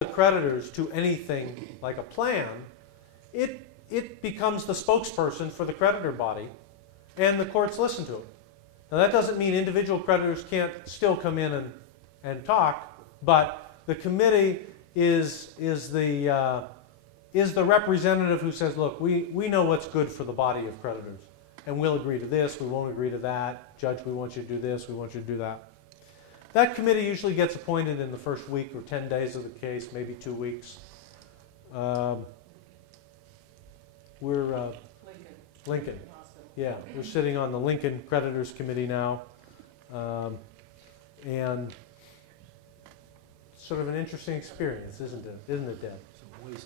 the creditors to anything like a plan, it becomes the spokesperson for the creditor body, and the courts listen to it. Now that doesn't mean individual creditors can't still come in and talk, but the committee is the representative who says, look, we know what's good for the body of creditors, and we'll agree to this, we won't agree to that. Judge, we want you to do this, we want you to do that. That committee usually gets appointed in the first week or 10 days of the case, maybe 2 weeks. We're Lincoln. Yeah, we're sitting on the Lincoln Creditors Committee now, and sort of an interesting experience, isn't it? Isn't it, Deb? Very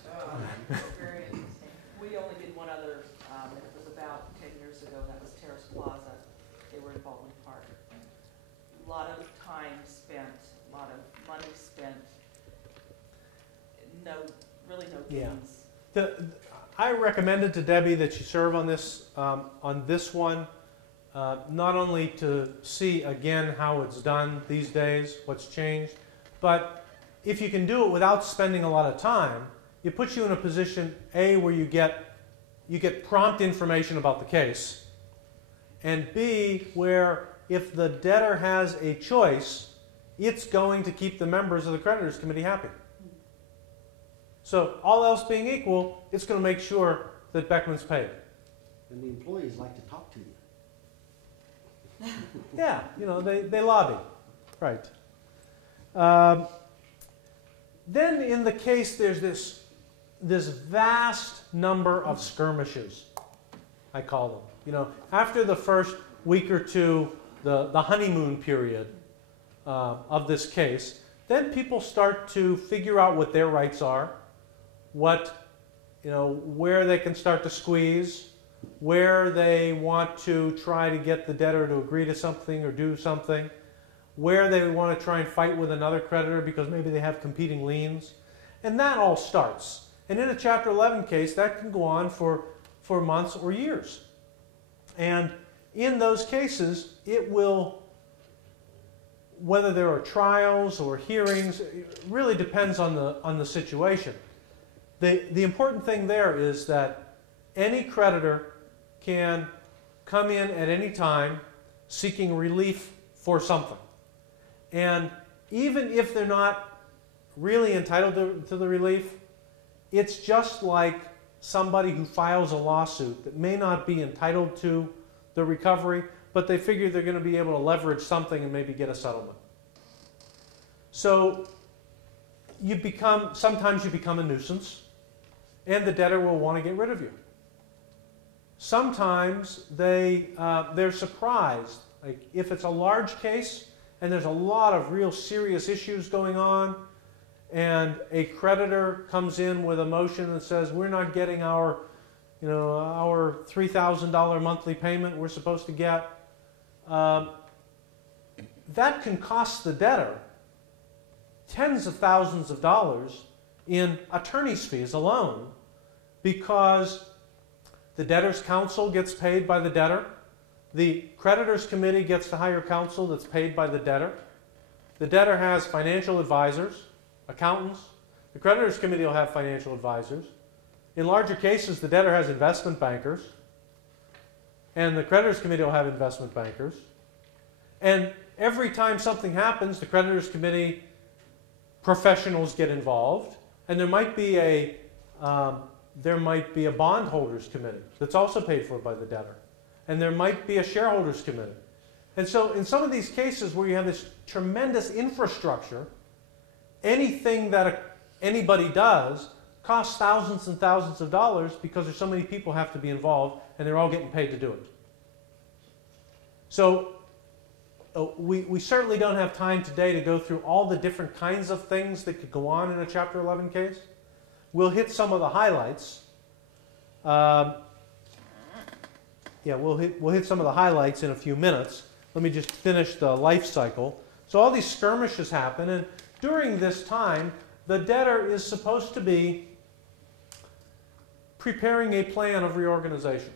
interesting. We only did one other, and it was about 10 years ago. That was Terrace Plaza. They were in Baldwin Park. A lot of time spent, a lot of money spent. Really no gains. Yeah. I recommended to Debbie that she serve on this one, not only to see again how it's done these days, what's changed, but if you can do it without spending a lot of time, it puts you in a position, A, where you get prompt information about the case, and B, where if the debtor has a choice, it's going to keep the members of the creditors committee happy. So all else being equal, it's going to make sure that Beckman's paid. And the employees like to talk to you. Yeah, they lobby. Right. Then in the case, there's this vast number of skirmishes, I call them. After the first week or two, the honeymoon period of this case, then people start to figure out what their rights are, where they can start to squeeze, where they want to try to get the debtor to agree to something or do something, where they want to try and fight with another creditor because maybe they have competing liens. And that all starts. And in a Chapter 11 case, that can go on for months or years. And in those cases, it will, whether there are trials or hearings, it really depends on the situation. The important thing there is that any creditor can come in at any time seeking relief for something. And even if they're not really entitled to the relief, it's just like somebody who files a lawsuit that may not be entitled to the recovery, but they figure they're going to be able to leverage something and maybe get a settlement. So sometimes you become a nuisance, and the debtor will want to get rid of you. Sometimes they're surprised. Like if it's a large case and there's a lot of real serious issues going on, and a creditor comes in with a motion that says we're not getting our $3,000 monthly payment we're supposed to get, that can cost the debtor tens of thousands of dollars in attorney's fees alone, because the debtor's counsel gets paid by the debtor, the creditor's committee gets to hire counsel that's paid by the debtor has financial advisors, accountants, the creditor's committee will have financial advisors. In larger cases, the debtor has investment bankers, and the creditors committee will have investment bankers. And every time something happens, the creditors committee professionals get involved, and there might be a bondholders committee that's also paid for by the debtor, and there might be a shareholders committee. And so in some of these cases where you have this tremendous infrastructure, anything that anybody does costs thousands and thousands of dollars because there's so many people have to be involved, and they're all getting paid to do it. So we certainly don't have time today to go through all the different kinds of things that could go on in a Chapter 11 case. We'll hit some of the highlights. We'll hit some of the highlights in a few minutes. Let me just finish the life cycle. So all these skirmishes happen, and during this time, the debtor is supposed to be preparing a plan of reorganization.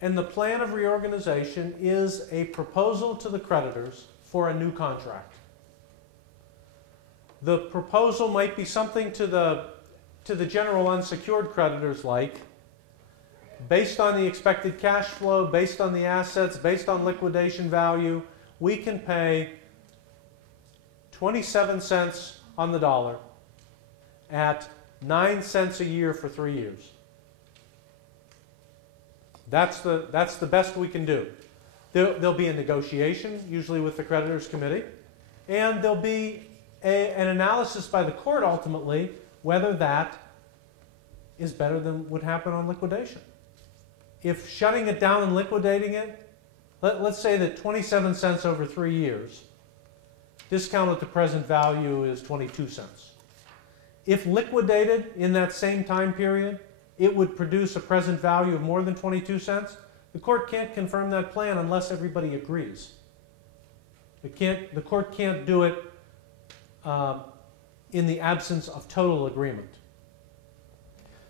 And the plan of reorganization is a proposal to the creditors for a new contract. The proposal might be something to the general unsecured creditors like, based on the expected cash flow, based on the assets, based on liquidation value, we can pay 27 cents on the dollar at 9 cents a year for 3 years. That's the best we can do. There'll be a negotiation, usually with the creditors committee, and there'll be an analysis by the court ultimately whether that is better than would happen on liquidation. If shutting it down and liquidating it, let's say that 27 cents over 3 years, discounted to present value is 22 cents. If liquidated in that same time period, it would produce a present value of more than 22 cents. The court can't confirm that plan unless everybody agrees. The court can't do it in the absence of total agreement.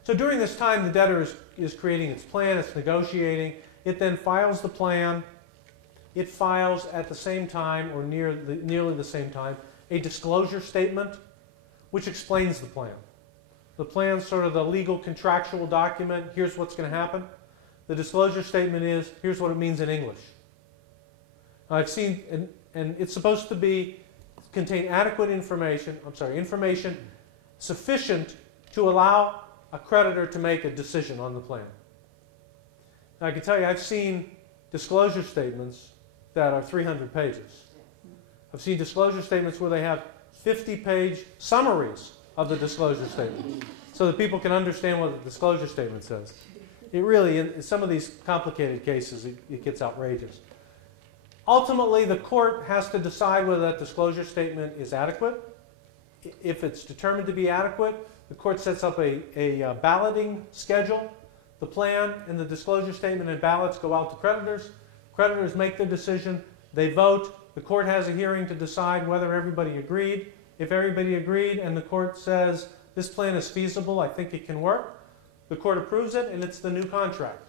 So during this time, the debtor is creating its plan, it's negotiating, it then files the plan, it files at the same time, or nearly the same time, a disclosure statement which explains the plan. The plan's sort of the legal contractual document, here's what's going to happen. The disclosure statement is, here's what it means in English. I've seen, and it's supposed to contain adequate information, information sufficient to allow a creditor to make a decision on the plan. Now, I can tell you, I've seen disclosure statements that are 300 pages. I've seen disclosure statements where they have 50-page summaries of the disclosure statement so that people can understand what the disclosure statement says. It really, in some of these complicated cases, it gets outrageous. Ultimately, the court has to decide whether that disclosure statement is adequate. If it's determined to be adequate, the court sets up a balloting schedule. The plan and the disclosure statement and ballots go out to creditors. Creditors make their decision. They vote. The court has a hearing to decide whether everybody agreed. If everybody agreed and the court says, this plan is feasible, I think it can work, the court approves it and it's the new contract.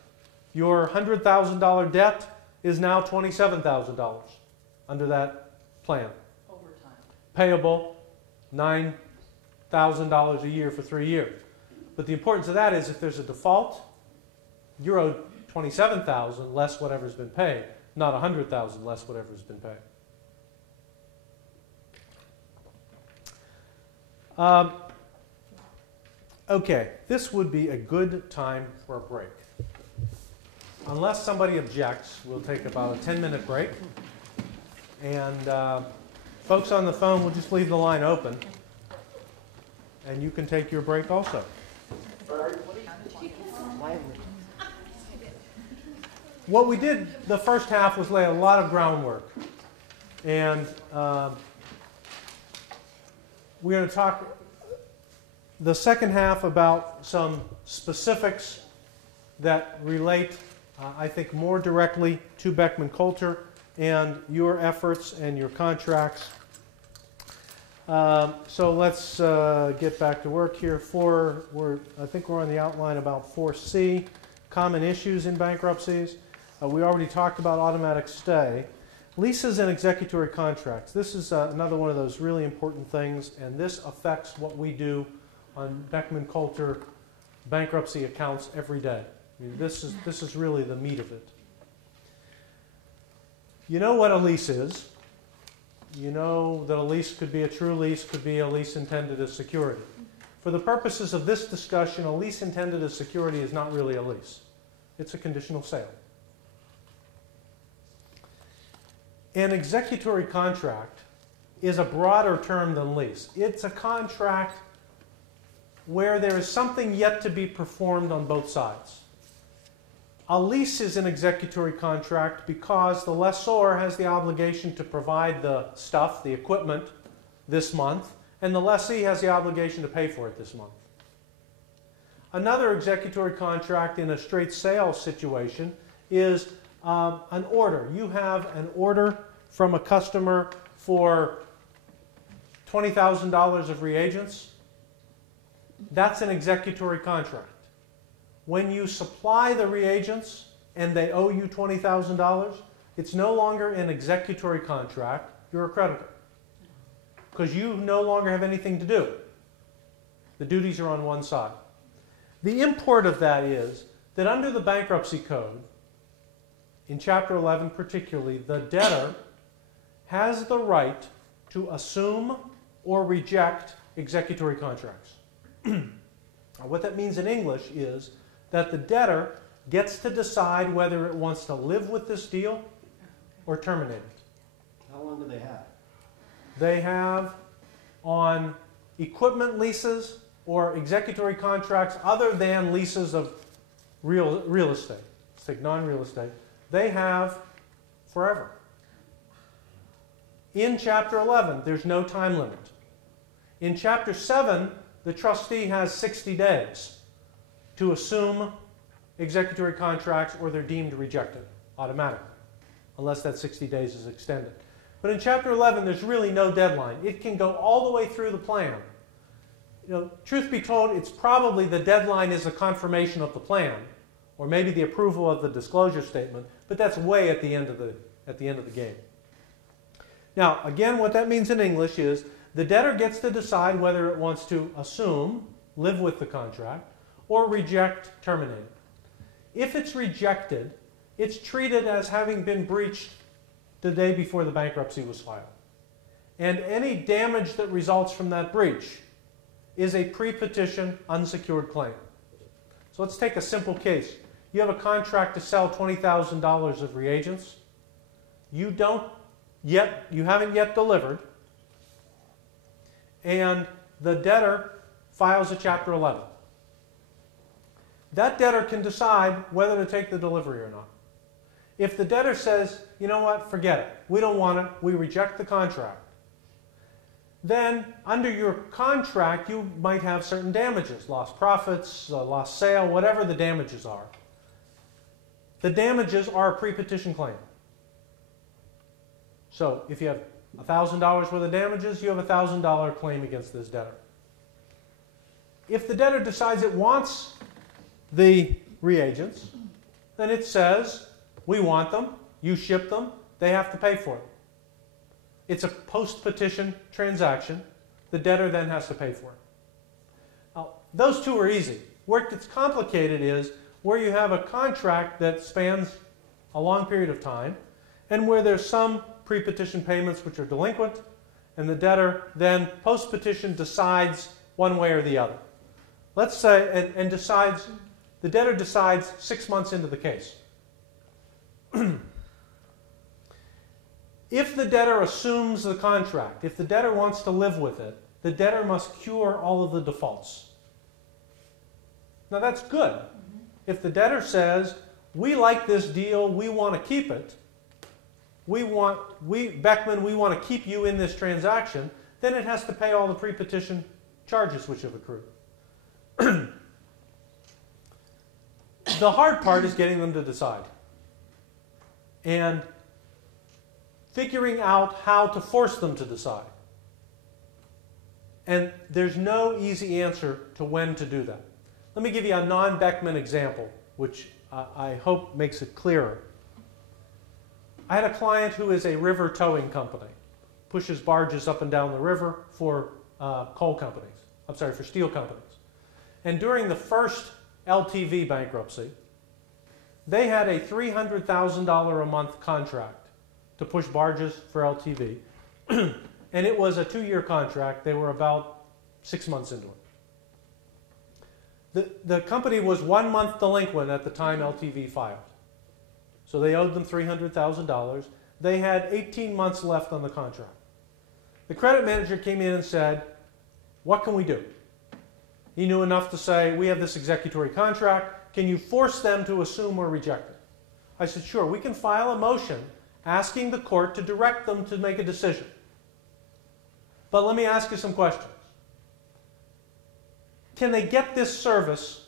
Your $100,000 debt is now $27,000 under that plan. Over time. Payable $9,000 a year for 3 years. But the importance of that is if there's a default, you're owed $27,000 less whatever's been paid, not $100,000 less whatever's been paid. Okay, this would be a good time for a break. Unless somebody objects, we'll take about a 10-minute break. And folks on the phone, we'll just leave the line open. And you can take your break also. What we did the first half was lay a lot of groundwork. And we're going to talk the second half about some specifics that relate, I think, more directly to Beckman Coulter and your efforts and your contracts. So let's get back to work here. I think we're on the outline about 4C, common issues in bankruptcies. We already talked about automatic stay. Leases and executory contracts. This is another one of those really important things, and this affects what we do on Beckman Coulter bankruptcy accounts every day. I mean, this is really the meat of it. You know what a lease is. You know that a lease could be a true lease, could be a lease intended as security. For the purposes of this discussion, a lease intended as security is not really a lease. It's a conditional sale. An executory contract is a broader term than lease. It's a contract where there is something yet to be performed on both sides. A lease is an executory contract because the lessor has the obligation to provide the stuff, the equipment, this month, and the lessee has the obligation to pay for it this month. Another executory contract in a straight sale situation is an order. You have an order from a customer for $20,000 of reagents. That's an executory contract. When you supply the reagents and they owe you $20,000, it's no longer an executory contract. You're a creditor. because you no longer have anything to do. The duties are on one side. The import of that is that under the bankruptcy code, in Chapter 11 particularly, the debtor has the right to assume or reject executory contracts. What that means in English is that the debtor gets to decide whether it wants to live with this deal or terminate it. How long do they have? They have on equipment leases or executory contracts other than leases of real estate, let's take non-real estate, they have forever. In Chapter 11, there's no time limit. In Chapter 7, the trustee has 60 days to assume executory contracts or they're deemed rejected automatically, unless that 60 days is extended. But in Chapter 11, there's really no deadline. It can go all the way through the plan. You know, truth be told, it's probably the deadline is a confirmation of the plan, or maybe the approval of the disclosure statement, but that's way at the end of the game. Now, again, what that means in English is the debtor gets to decide whether it wants to assume, live with the contract, or reject, terminate it. If it's rejected, it's treated as having been breached the day before the bankruptcy was filed. And any damage that results from that breach is a pre-petition unsecured claim. So let's take a simple case. You have a contract to sell $20,000 of reagents. You haven't yet delivered, and the debtor files a Chapter 11. That debtor can decide whether to take the delivery or not. If the debtor says, you know what, forget it, we don't want it, we reject the contract, then under your contract you might have certain damages, lost profits, lost sale, whatever the damages are. The damages are a pre-petition claim. So if you have $1,000 worth of damages, you have a $1,000 claim against this debtor. If the debtor decides it wants the reagents, then it says, we want them, you ship them, they have to pay for it. It's a post-petition transaction. The debtor then has to pay for it. Now, those two are easy. Where it gets complicated is where you have a contract that spans a long period of time and where there's some pre-petition payments which are delinquent, and the debtor then post-petition decides one way or the other. Let's say, and decides, the debtor decides 6 months into the case. If the debtor assumes the contract, if the debtor wants to live with it, the debtor must cure all of the defaults. Now that's good. If the debtor says, we like this deal, we want to keep it, Beckman, we want to keep you in this transaction, then it has to pay all the pre-petition charges which have accrued. The hard part is getting them to decide. And figuring out how to force them to decide. And there's no easy answer to when to do that. Let me give you a non-Beckman example, which I hope makes it clearer. I had a client who is a river towing company, pushes barges up and down the river for for steel companies. And during the first LTV bankruptcy, they had a $300,000 a month contract to push barges for LTV. And it was a 2-year contract. They were about 6 months into it. The company was 1 month delinquent at the time LTV filed. So they owed them $300,000. They had 18 months left on the contract. The credit manager came in and said, what can we do? He knew enough to say, we have this executory contract. Can you force them to assume or reject it? I said, sure, we can file a motion asking the court to direct them to make a decision. But let me ask you some questions. Can they get this service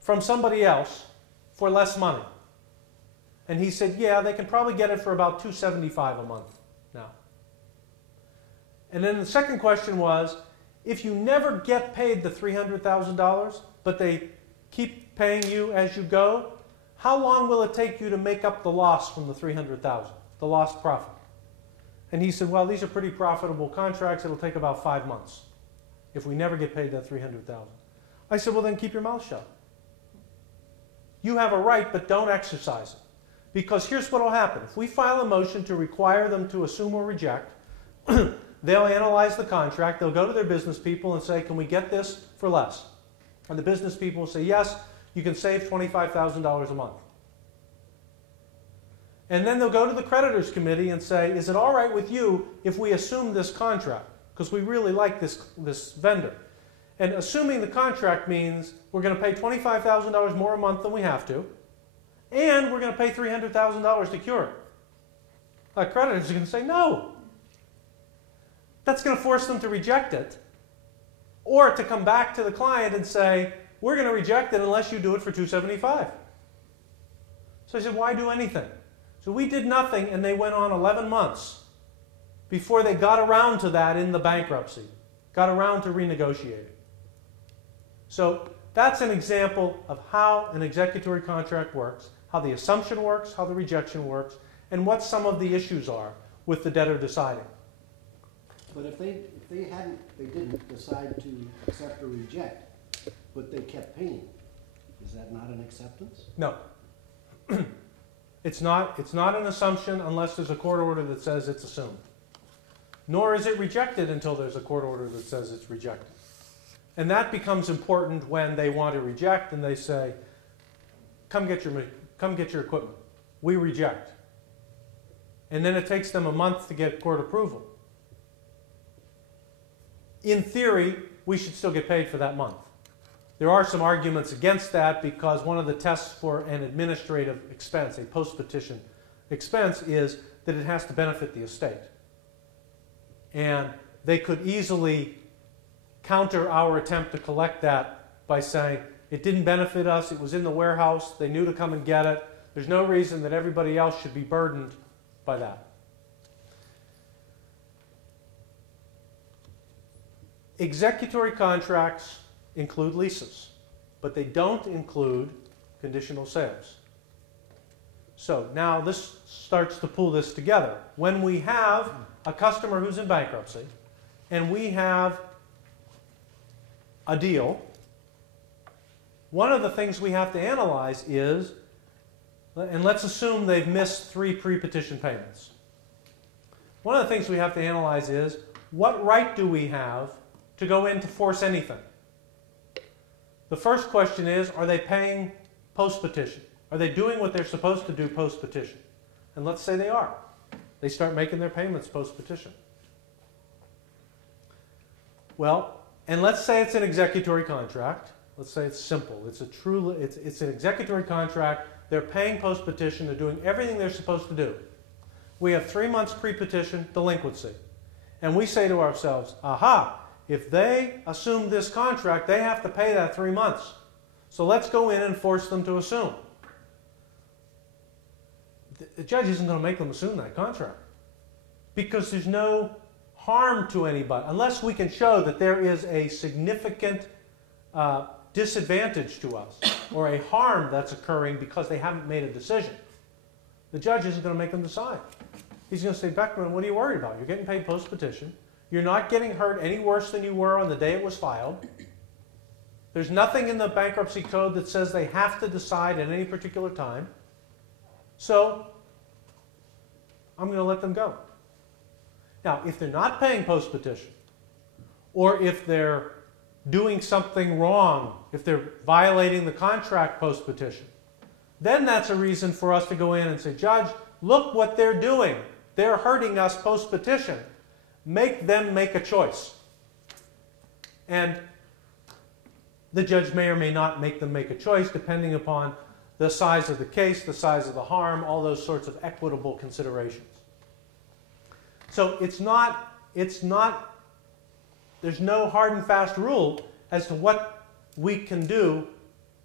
from somebody else for less money? And he said, yeah, they can probably get it for about $275 a month now. And then the second question was, if you never get paid the $300,000, but they keep paying you as you go, how long will it take you to make up the loss from the $300,000, the lost profit? And he said, well, these are pretty profitable contracts. It'll take about 5 months if we never get paid that $300,000. I said, well, then keep your mouth shut. You have a right, but don't exercise it. Because here's what will happen. If we file a motion to require them to assume or reject, they'll analyze the contract. They'll go to their business people and say, can we get this for less? And the business people will say, yes, you can save $25,000 a month. And then they'll go to the creditors committee and say, is it all right with you if we assume this contract? Because we really like this vendor. And assuming the contract means we're going to pay $25,000 more a month than we have to, and we're going to pay $300,000 to cure it. Like creditors are going to say no. That's going to force them to reject it, or to come back to the client and say, we're going to reject it unless you do it for $275. So I said, why do anything? So we did nothing, and they went on 11 months before they got around to that in the bankruptcy, got around to renegotiating. So that's an example of how an executory contract works, how the assumption works, how the rejection works, and what some of the issues are with the debtor deciding. But if they didn't decide to accept or reject, but they kept paying, is that not an acceptance? No. It's not an assumption unless there's a court order that says it's assumed. Nor is it rejected until there's a court order that says it's rejected. And that becomes important when they want to reject and they say, come get your equipment. We reject. And then it takes them a month to get court approval. In theory, we should still get paid for that month. There are some arguments against that because one of the tests for an administrative expense, a post-petition expense, is that it has to benefit the estate. And they could easily counter our attempt to collect that by saying, it didn't benefit us, it was in the warehouse, they knew to come and get it, there's no reason that everybody else should be burdened by that. Executory contracts include leases, but they don't include conditional sales. So now this starts to pull this together. When we have a customer who's in bankruptcy and we have a deal, one of the things we have to analyze is, and let's assume they've missed 3 pre-petition payments. One of the things we have to analyze is, what right do we have to go in to force anything? The first question is, are they paying post-petition? Are they doing what they're supposed to do post-petition? And let's say they are. They start making their payments post-petition. Well, and let's say it's an executory contract. Let's say it's simple. It's an executory contract. They're paying post-petition. They're doing everything they're supposed to do. We have 3 months pre-petition delinquency. And we say to ourselves, aha, if they assume this contract, they have to pay that 3 months. So let's go in and force them to assume. The judge isn't going to make them assume that contract because there's no harm to anybody unless we can show that there is a significant disadvantage to us or a harm that's occurring because they haven't made a decision. The judge isn't going to make them decide. He's going to say, Beckman, what are you worried about? You're getting paid post-petition. You're not getting hurt any worse than you were on the day it was filed. There's nothing in the bankruptcy code that says they have to decide at any particular time. So I'm going to let them go. Now, if they're not paying post-petition, or if they're doing something wrong, if they're violating the contract post-petition, then that's a reason for us to go in and say, Judge, look what they're doing. They're hurting us post-petition. Make them make a choice. And the judge may or may not make them make a choice depending upon the size of the case, the size of the harm, all those sorts of equitable considerations. So there's no hard and fast rule as to what we can do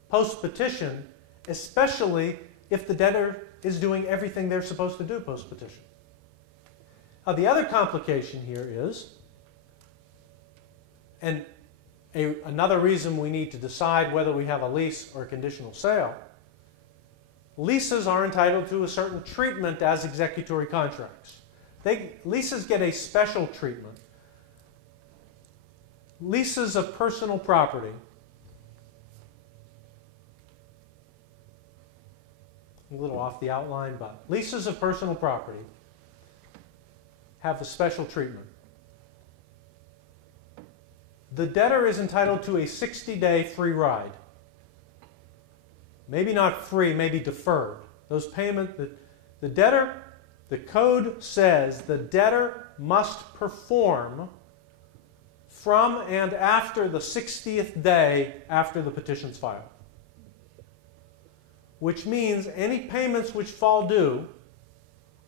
post-petition, especially if the debtor is doing everything they're supposed to do post-petition. Now, the other complication here is, and another reason we need to decide whether we have a lease or a conditional sale, leases are entitled to a certain treatment as executory contracts. Leases get a special treatment. Leases of personal property. A little off the outline, but leases of personal property have a special treatment. The debtor is entitled to a 60-day free ride. Maybe not free, maybe deferred. Those payments, the debtor, the code says the debtor must perform from and after the 60th day after the petition's filed. Which means any payments which fall due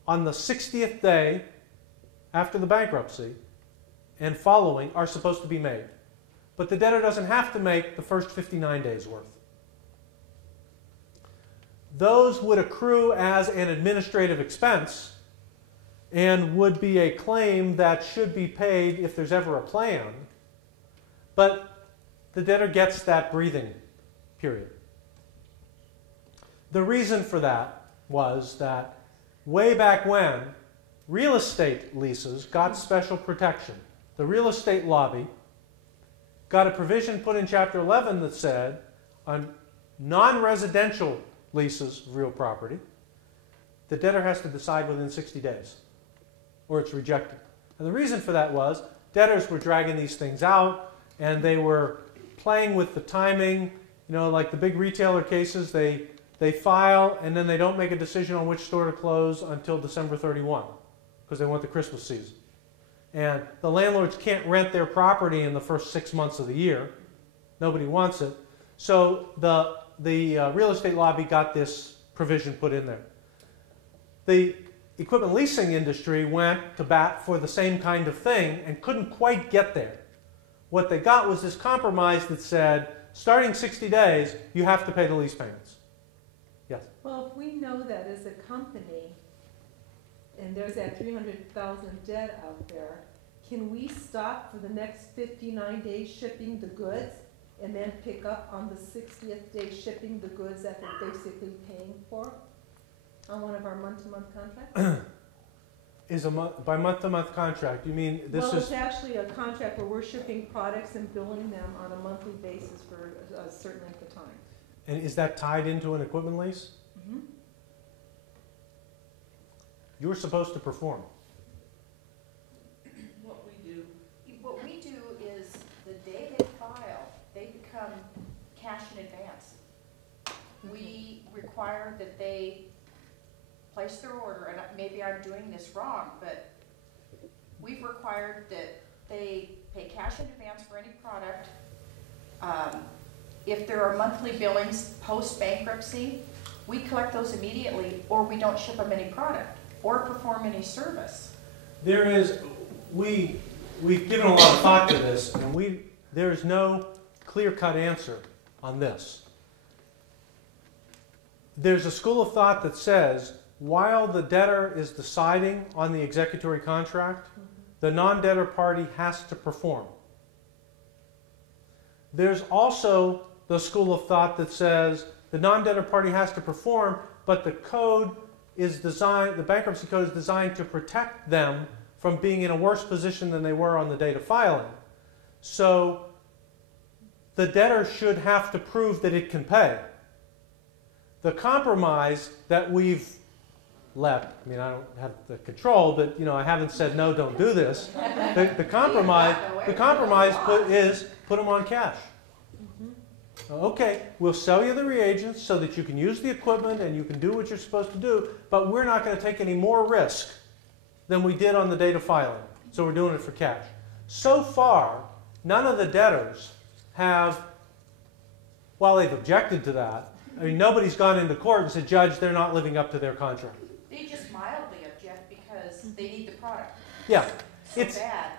on the 60th day after the bankruptcy and following are supposed to be made. But the debtor doesn't have to make the first 59 days worth. Those would accrue as an administrative expense and would be a claim that should be paid if there's ever a plan. But the debtor gets that breathing period. The reason for that was that way back when, real estate leases got special protection. The real estate lobby got a provision put in Chapter 11 that said on non-residential leases of real property, the debtor has to decide within 60 days or it's rejected. And the reason for that was debtors were dragging these things out and they were playing with the timing. You know, like the big retailer cases, they file and then they don't make a decision on which store to close until December 31 because they want the Christmas season. And the landlords can't rent their property in the first 6 months of the year. Nobody wants it. So the real estate lobby got this provision put in there. The equipment leasing industry went to bat for the same kind of thing and couldn't quite get there. What they got was this compromise that said, starting 60 days, you have to pay the lease payments. Yes? Well, if we know that as a company, and there's that 300,000 debt out there, can we stop for the next 59 days shipping the goods and then pick up on the 60th day shipping the goods that they're basically paying for on one of our month-to-month contracts? By month-to-month contract, you mean this well, is... it's actually a contract where we're shipping products and billing them on a monthly basis for a certain length of time. And is that tied into an equipment lease? Mm-hmm. You're supposed to perform. What we do is the day they file, they become cash in advance. We require that they place their order, and maybe I'm doing this wrong, but we've required that they pay cash in advance for any product. If there are monthly billings post-bankruptcy, we collect those immediately, or we don't ship them any product or perform any service. There is, we've given a lot of thought to this, and there is no clear-cut answer on this. There's a school of thought that says, while the debtor is deciding on the executory contract, the non-debtor party has to perform. There's also the school of thought that says the non-debtor party has to perform, but the code is designed, the bankruptcy code is designed to protect them from being in a worse position than they were on the date of filing. So the debtor should have to prove that it can pay. The compromise that we've left, I mean, I don't have the control, but you know, I haven't said no, don't do this. The compromise is put them on cash. Okay, we'll sell you the reagents so that you can use the equipment and you can do what you're supposed to do, but we're not going to take any more risk than we did on the date of filing. So we're doing it for cash. So far, none of the debtors have, while they've objected to that, I mean, nobody's gone into court and said, Judge, they're not living up to their contract. They just mildly object because they need the product. Yeah. So bad